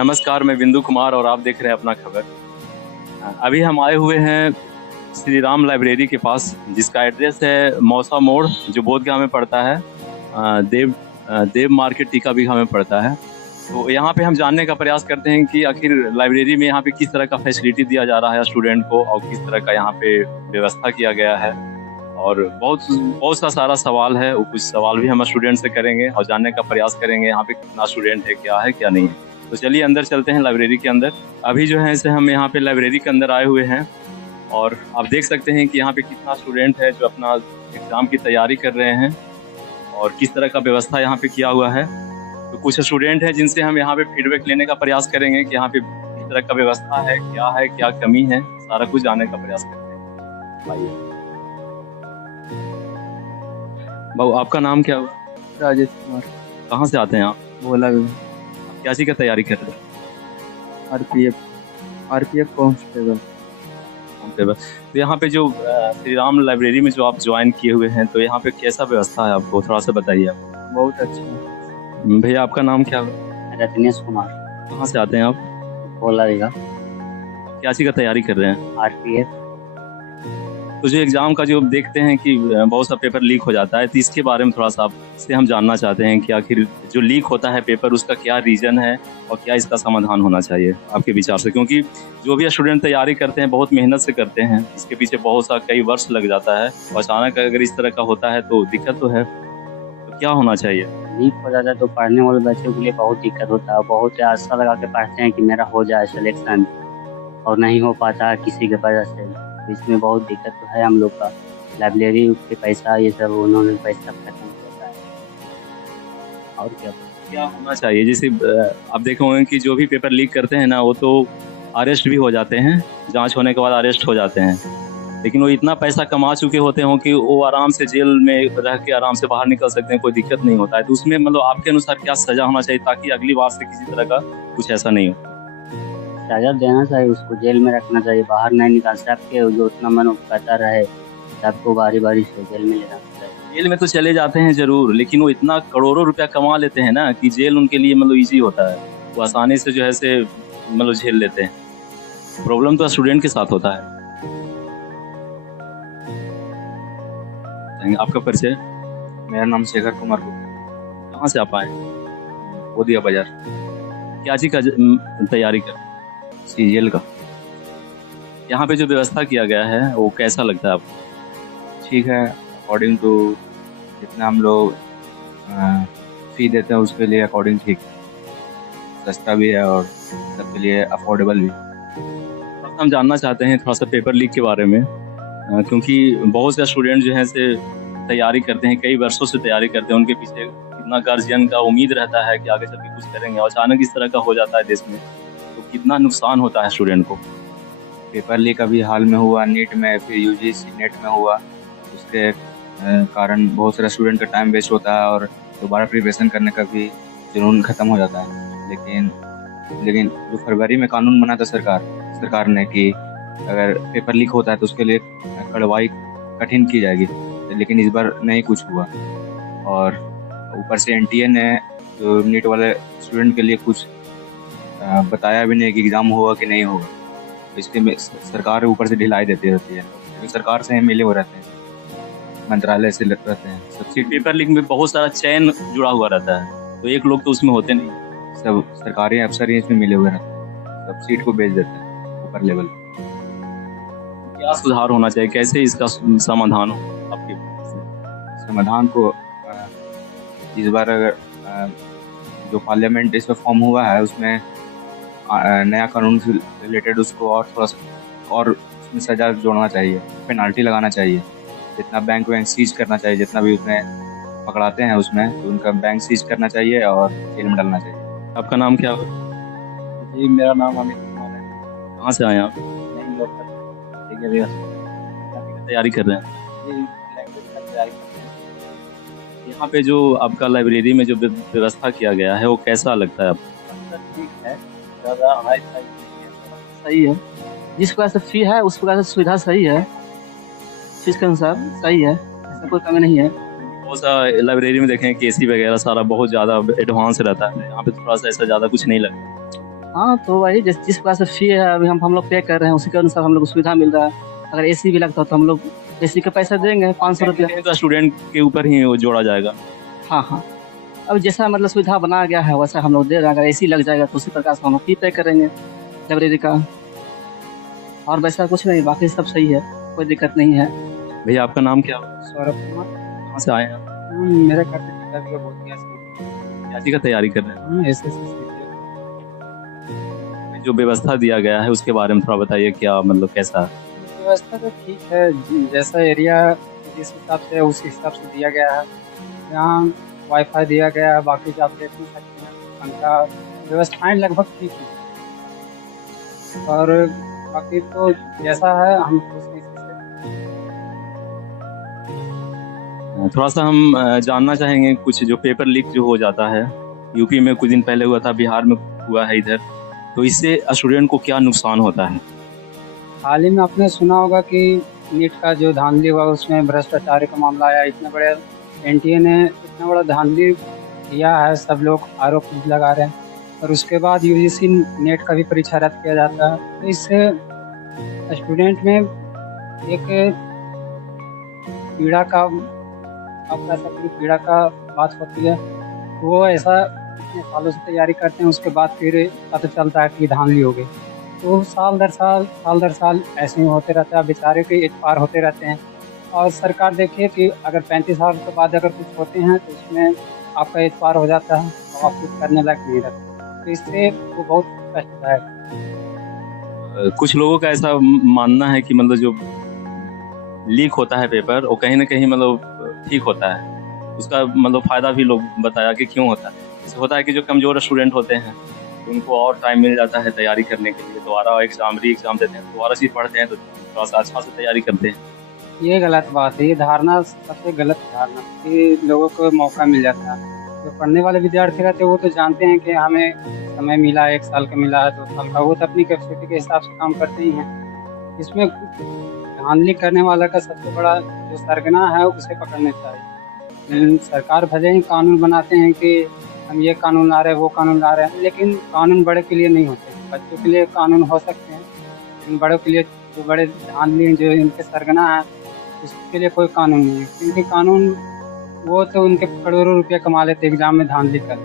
नमस्कार, मैं बिंदु कुमार और आप देख रहे हैं अपना खबर। अभी हम आए हुए हैं श्री राम लाइब्रेरी के पास, जिसका एड्रेस है मौसा मोड़, जो बोधगया में पड़ता है। देव मार्केट टीकाबिघा में पड़ता है। तो यहाँ पे हम जानने का प्रयास करते हैं कि आखिर लाइब्रेरी में यहाँ पे किस तरह का फैसिलिटी दिया जा रहा है स्टूडेंट को, और किस तरह का यहाँ पे व्यवस्था किया गया है। और बहुत सा सारा सवाल है, वो कुछ सवाल भी हम स्टूडेंट से करेंगे और जानने का प्रयास करेंगे यहाँ पे कितना स्टूडेंट है, क्या नहीं है। तो चलिए अंदर चलते हैं लाइब्रेरी के अंदर। अभी जो है हम यहाँ पे लाइब्रेरी के अंदर आए हुए हैं और आप देख सकते हैं कि यहाँ पे कितना स्टूडेंट है जो अपना एग्ज़ाम की तैयारी कर रहे हैं और किस तरह का व्यवस्था यहाँ पे किया हुआ है। तो कुछ स्टूडेंट हैं जिनसे हम यहाँ पे फीडबैक लेने का प्रयास करेंगे कि यहाँ पे किस तरह का व्यवस्था है, क्या कमी है, सारा कुछ जानने का प्रयास करते हैं। आइए बाबू, आपका नाम क्या हुआ? राजेश कुमार। कहाँ से आते हैं आप? बोला क्या चीज़ का तैयारी कर रहे हैं? RPF constable. तो यहाँ पे जो श्री राम लाइब्रेरी में जो आप ज्वाइन किए हुए हैं, तो यहाँ पे कैसा व्यवस्था है, आपको थोड़ा सा बताइए आप। बहुत अच्छा। भैया, आपका नाम क्या है? रत्नेश कुमार। कहाँ से आते हैं आप? बोला क्या चीज़ का तैयारी कर रहे हैं? आरपीएफ। तो जो एग्ज़ाम का जो देखते हैं कि बहुत सा पेपर लीक हो जाता है, तो इसके बारे में थोड़ा सा आपसे हम जानना चाहते हैं कि आखिर जो लीक होता है पेपर, उसका क्या रीज़न है और क्या इसका समाधान होना चाहिए आपके विचार से। क्योंकि जो भी स्टूडेंट तैयारी करते हैं बहुत मेहनत से करते हैं, इसके पीछे बहुत सा कई वर्ष लग जाता है, और अचानक अगर इस तरह का होता है तो दिक्कत तो है। तो क्या होना चाहिए? लीक हो जाता है तो पढ़ने वाले बच्चों के लिए बहुत दिक्कत होता है। बहुत आशा लगा के पढ़ते हैं कि मेरा हो जाए सिलेक्शन, और नहीं हो पाता है किसी के वजह से। तो इसमें बहुत दिक्कत तो है हम लोग का। लाइब्रेरी के पैसा ये सब उन्होंने पैसा खत्म करता है। और क्या होना चाहिए? जैसे आप देखे होंगे कि जो भी पेपर लीक करते हैं ना, वो तो अरेस्ट भी हो जाते हैं, जांच होने के बाद अरेस्ट हो जाते हैं। लेकिन वो इतना पैसा कमा चुके होते हों कि वो आराम से जेल में रह के आराम से बाहर निकल सकते हैं, कोई दिक्कत नहीं होता है। तो उसमें मतलब आपके अनुसार क्या सज़ा होना चाहिए ताकि अगली बार से किसी तरह का कुछ ऐसा नहीं हो? सजा देना चाहिए, उसको जेल में रखना चाहिए, बाहर नहीं निकाल सकते। जो उतना मन कहता रहे सबको बारी बारी से जेल में ले जाना चाहिए। जेल में तो चले जाते हैं ज़रूर, लेकिन वो इतना करोड़ों रुपया कमा लेते हैं ना कि जेल उनके लिए मतलब ईजी होता है। वो आसानी से जो है से मतलब झेल लेते हैं। प्रॉब्लम तो स्टूडेंट के साथ होता है। आपका परिचय? मेरा नाम शेखर कुमार गुप्ता। कहाँ से आप आए? बोधगया बाजार। क्या चीज़ का तैयारी कर? सीजीएल का। यहाँ पे जो व्यवस्था किया गया है वो कैसा लगता है आपको? ठीक है, अकॉर्डिंग टू जितना हम लोग फी देते हैं उसके लिए अकॉर्डिंग ठीक, सस्ता भी है और सबके लिए अफोर्डेबल भी। हम जानना चाहते हैं थोड़ा सा पेपर लीक के बारे में, क्योंकि बहुत से स्टूडेंट जो हैं से तैयारी करते हैं, कई वर्षों से तैयारी करते हैं, उनके पीछे कितना गार्जियन का उम्मीद रहता है कि आगे चल के कुछ करेंगे, और अचानक इस तरह का हो जाता है देश में, तो कितना नुकसान होता है स्टूडेंट को। पेपर लीक अभी हाल में हुआ नीट में, फिर यूजीसी नेट में हुआ। उसके कारण बहुत सारा स्टूडेंट का टाइम वेस्ट होता है और दोबारा प्रिपरेशन करने का भी जुनून ख़त्म हो जाता है। लेकिन जो फरवरी में कानून बना था सरकार ने कि अगर पेपर लीक होता है तो उसके लिए कार्रवाई कठिन की जाएगी, लेकिन इस बार नहीं कुछ हुआ। और ऊपर से एनटीए ने जो नीट वाले स्टूडेंट के लिए कुछ बताया भी नहीं कि एग्ज़ाम होगा कि नहीं होगा। तो इसके में सरकार ऊपर से ढिलाई देती रहती है, क्योंकि सरकार से मिले हुए रहते हैं, मंत्रालय से रहते हैं सब। पेपर लीक में बहुत सारा चैन जुड़ा हुआ रहता है, तो एक लोग तो उसमें होते नहीं, सब सरकारी अफसर ही इसमें मिले हुए रहते हैं, सब सीट को बेच देते हैं ऊपर लेवल। क्या सुधार होना चाहिए, कैसे इसका समाधान हो आपके? समाधान को इस बार अगर जो पार्लियामेंट इसमें फॉर्म हुआ है उसमें नया कानून से रिलेटेड उसको और थोड़ा और उसमें सजा जोड़ना चाहिए, पेनाल्टी लगाना चाहिए। जितना बैंक सीज करना चाहिए, जितना भी उसमें पकड़ाते हैं उसमें, तो उनका बैंक सीज करना चाहिए और जेल में डालना चाहिए। आपका नाम क्या है? जी, मेरा नाम अमित कुमार है। कहाँ से आए आप? नहीं, लोकल तैयारी कर रहे हैं? जी, लैंग्वेज का तैयारी करते हैं। यहाँ पे जो आपका लाइब्रेरी में जो व्यवस्था किया गया है वो कैसा लगता है आपको? ठीक है, ज़्यादा हाई फाई नहीं है, सही है। जिस वजह से फी है उस वजह से सुविधा सही है, फीस के अनुसार सही है, ऐसा कोई कमी नहीं है। बहुत सा लाइब्रेरी में देखें कि एसी वगैरह सारा बहुत ज़्यादा एडवांस रहता है, यहाँ पे थोड़ा सा ऐसा ज़्यादा कुछ नहीं लगता। हाँ, तो वही जिस प्रकार से फी है अभी हम लोग पे कर रहे हैं उसी के अनुसार हम लोग को सुविधा मिल रहा है। अगर एसी भी लगता तो हम लोग एसी का पैसा देंगे 500 रुपया। तो स्टूडेंट के ऊपर ही वो जोड़ा जाएगा। हाँ, हाँ। अब जैसा मतलब सुविधा बनाया गया है वैसा हम लोग दे रहे हैं। अगर एसी लग जाएगा तो उसी प्रकार से हम लोग फी पे करेंगे लाइब्रेरी का, और वैसा कुछ नहीं, बाकी सब सही है, कोई दिक्कत नहीं है। भैया आपका नाम क्या? सौरभ कुमार। कहाँ से आए हैं आप? मेरे घर पे पिताजी का बहुत गया क्या चीज़ का तैयारी कर रहे हैं? एसएससी जो व्यवस्था दिया गया है उसके बारे में थोड़ा बताइए, क्या मतलब कैसा? व्यवस्था तो ठीक है, जैसा एरिया जिस हिसाब से उस हिसाब से दिया गया है। यहाँ वाईफाई दिया गया है, बाकी जो आप देख नहीं सकते हैं पंखा, व्यवस्थाएं लगभग ठीक है। और बाकी तो जैसा है हम खुश हैं इससे। थोड़ा सा हम जानना चाहेंगे कुछ जो पेपर लीक जो हो जाता है, यूपी में कुछ दिन पहले हुआ था, बिहार में हुआ है इधर, तो इससे स्टूडेंट को क्या नुकसान होता है? हाल ही में आपने सुना होगा कि नीट का जो धांधली हुआ उसमें भ्रष्टाचार का मामला आया। इतना बड़े एनटीए ने इतना बड़ा धांधली किया है, सब लोग आरोप लगा रहे हैं, और उसके बाद यूजीसी नेट का भी परीक्षा रद्द किया जाता है। तो इससे स्टूडेंट में एक पीड़ा का, आप कह सकते हैं पीड़ा का बात होती है। वो ऐसा इतने सालों से तैयारी करते हैं, उसके बाद फिर पता चलता है कि धांधली हो गई। तो साल दर साल ऐसे ही होते रहता है, बेचारे के एक पार होते रहते हैं। और सरकार देखिए कि अगर 35 साल के बाद अगर कुछ होते हैं तो उसमें आपका एक पार हो जाता है और आप कुछ करने लायक नहीं रहते, तो इससे वो बहुत कष्टदायक है। कुछ लोगों का ऐसा मानना है कि मतलब जो लीक होता है पेपर वो कहीं ना कहीं मतलब ठीक होता है, उसका मतलब फ़ायदा भी लोग बताया कि क्यों होता है। जैसे होता है कि जो कमज़ोर स्टूडेंट होते हैं तो उनको और टाइम मिल जाता है तैयारी करने के लिए, दोबारा एग्ज़ाम देते हैं, दोबारा चीज़ पढ़ते हैं तो थोड़ा सा अच्छा से तैयारी करते हैं। ये गलत बात है, ये धारणा सबसे गलत धारणा कि लोगों को मौका मिल जाता है। जो पढ़ने वाले विद्यार्थी रहते हैं वो तो जानते हैं कि हमें समय मिला है, 1 साल का मिला है, 2 साल का, वो तो अपनी कैपेसिटी के हिसाब से काम करते ही हैं। इसमें धांधली करने वाला का सबसे बड़ा जो सरगना है उसे पकड़ना चाहिए। सरकार भले ही कानून बनाते हैं कि हम ये कानून ला रहे हैं, वो कानून ला रहे हैं, लेकिन कानून बड़े के लिए नहीं होते। बच्चों के लिए कानून हो सकते हैं, लेकिन बड़ों के लिए जो बड़े धांधली जो इनके सरगना है उसके लिए कोई कानून नहीं है, क्योंकि कानून वो तो उनके करोड़ों रुपया कमा लेते एग्जाम में धांधली कर।